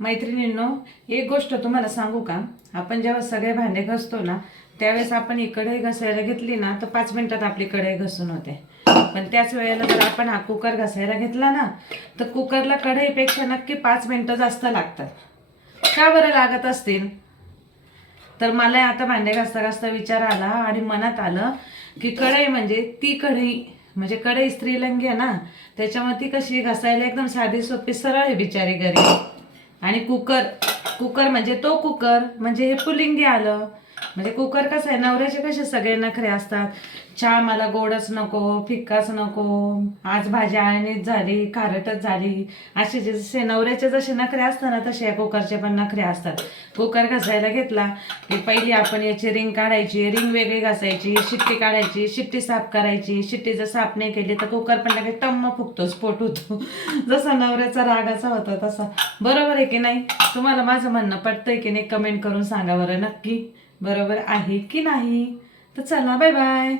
मैत्रिणींनो, एक गोष्ट तुम्हाला सांगू का? आपण जेव्हा सगळे भांडे घासतो ना, त्यावेळेस आपण ही कढई घासायला घेतली ना तर 5 मिनिटात आपली कढई घसून होते. पण त्याच वेळेला जर आपण हा कुकर घासायला घेतला ना, तर कुकरला कढईपेक्षा नक्की 5 मिनिटं जास्त लागतात. का बरं लागत असतील? तर मला आता भांडे घासता घासता विचार आला आणि मनात आलं की कढई म्हणजे ती कढई, म्हणजे कढई स्त्रीलिंगी आहे ना, त्याच्यामुळे ती कशी घासायला एकदम साधी सोपी सरळ आहे बिचारी घरी. आणि कुकर, कुकर म्हणजे तो कुकर, म्हणजे हे पुलिंगी आलं. म्हणजे कुकर कसं आहे, नवऱ्याचे कसे सगळे नखरे असतात, चहा मला गोडच नको, फिक्काच नको, आज भाजी आळणीच झाली, खारटच झाली, असे जसे नवऱ्याचे जसे नखरे असतात ना, तसे या कुकरचे पण नखरे असतात. कुकर घासायला घेतला की पहिली आपण याची रिंग काढायची, रिंग वेगळी घासायची, शिट्टी काढायची, शिट्टी साफ करायची. शिट्टी जर साफ नाही केली तर कुकर पण लगेच टम्म फुगतो, स्फोट होतो. जसा नवऱ्याचा रागाचा होता तसा. बरोबर आहे की नाही? तुम्हाला माझं म्हणणं पटतंय की नाही? कमेंट करून सांगा बरं नक्की, बरोबर आहे की नाही? तर चला, बाय बाय.